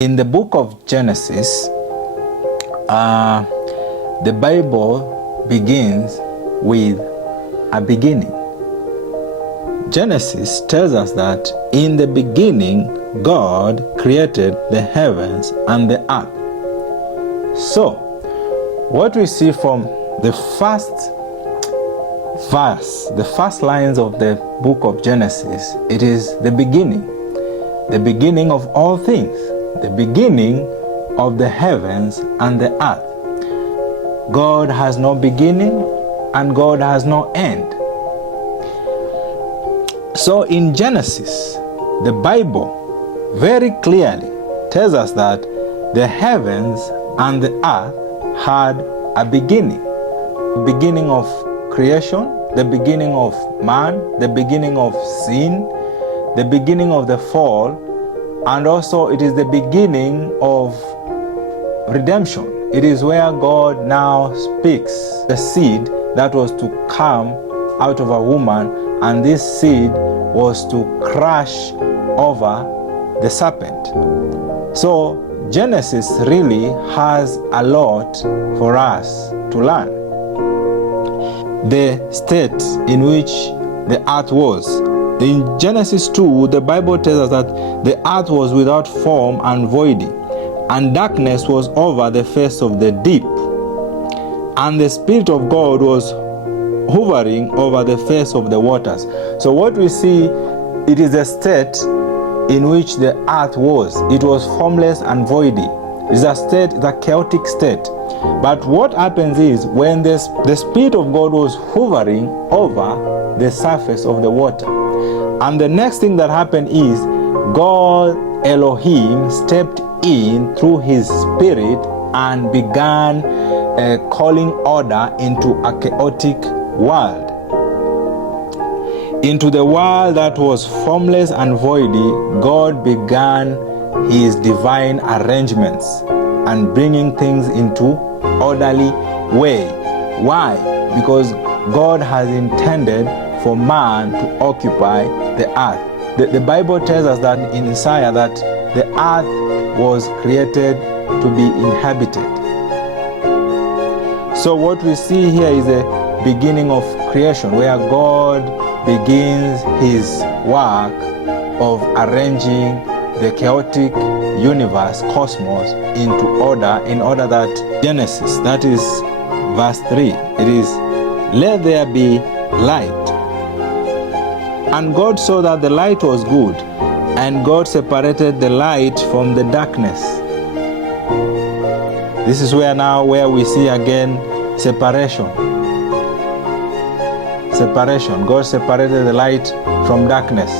In the book of Genesis, the Bible begins with a beginning. Genesis tells us that in the beginning, God created the heavens and the earth. So, what we see from the first verse, the first lines of the book of Genesis, it is the beginning of all things, the beginning of the heavens and the earth. God has no beginning and God has no end. So in Genesis, the Bible very clearly tells us that the heavens and the earth had a beginning. The beginning of creation, the beginning of man, the beginning of sin, the beginning of the fall, and also it is the beginning of redemption. It is where God now speaks the seed that was to come out of a woman, and this seed was to crush over the serpent. So Genesis really has a lot for us to learn. The state in which the earth was. In Genesis 2, the Bible tells us that the earth was without form and void, and darkness was over the face of the deep, and the Spirit of God was hovering over the face of the waters. So what we see, it is a state in which the earth was. It was formless and void. It's a state, the chaotic state. But what happens is when the Spirit of God was hovering over the surface of the water, and the next thing that happened is God Elohim stepped in through his Spirit and began calling order into a chaotic world. Into the world that was formless and void, God began his divine arrangements and bringing things into orderly way. Why? Because God has intended for man to occupy the earth. The Bible tells us that in Isaiah that the earth was created to be inhabited. So what we see here is a beginning of creation where God begins his work of arranging the chaotic universe, cosmos, into order, in order that Genesis, that is verse 3, it is, let there be light. And God saw that the light was good, and God separated the light from the darkness. This is where we see again separation. Separation. God separated the light from darkness.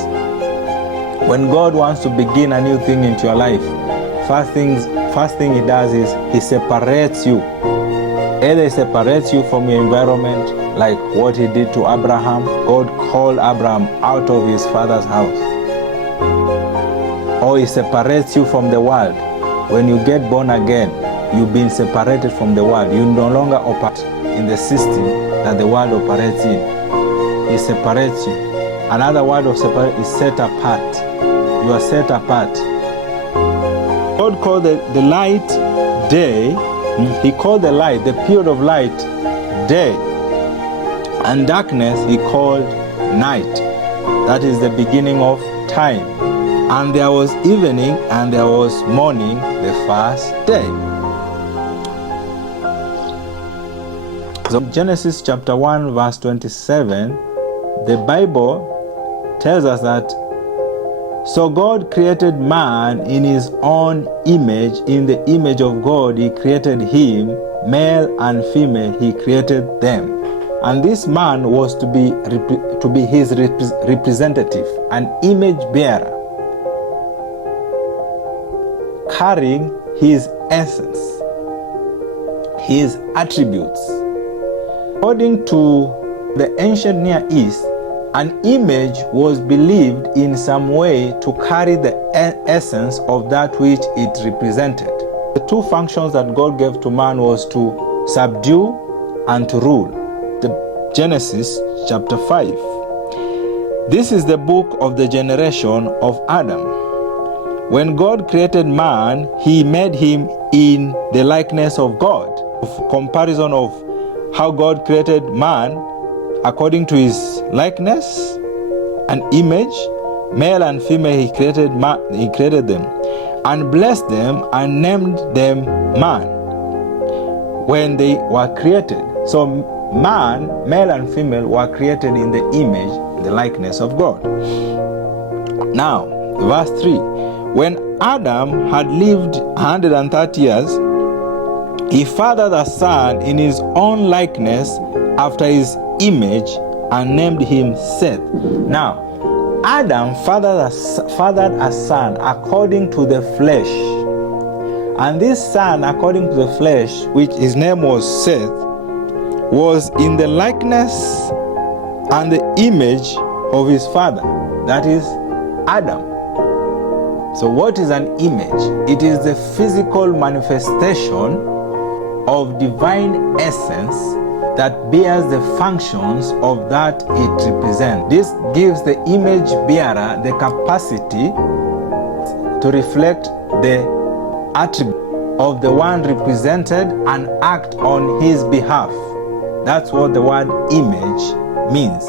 When God wants to begin a new thing into your life, first thing he does is he separates you. Either he separates you from your environment, like what he did to Abraham. God called Abraham out of his father's house. Or he separates you from the world. When you get born again, you've been separated from the world. You no longer operate in the system that the world operates in. He separates you. Another word of separate is set apart. You are set apart. God called the light day. He called the light, the period of light, day. And darkness he called night. That is the beginning of time. And there was evening and there was morning the first day. So Genesis chapter 1 verse 27, the Bible tells us that so God created man in his own image. In the image of God he created him, male and female he created them. And this man was to be his representative, an image bearer, carrying his essence, his attributes. According to the ancient Near East, an image was believed in some way to carry the essence of that which it represented. The two functions that God gave to man was to subdue and to rule. The Genesis chapter 5. This is the book of the generation of Adam. when God created man, he made him in the likeness of God. Comparison of how God created man according to his likeness and image, male and female, he created them, and blessed them and named them man when they were created. So man, male and female, were created in the image, the likeness of God. Now, verse 3. When Adam had lived 130 years, he fathered a son in his own likeness after his image and named him Seth. Now, Adam fathered a son according to the flesh. And this son, according to the flesh, which his name was Seth, was in the likeness and the image of his father, that is Adam. So what is an image? It is the physical manifestation of divine essence that bears the functions of that it represents. This gives the image bearer the capacity to reflect the attribute of the one represented and act on his behalf. That's what the word image means.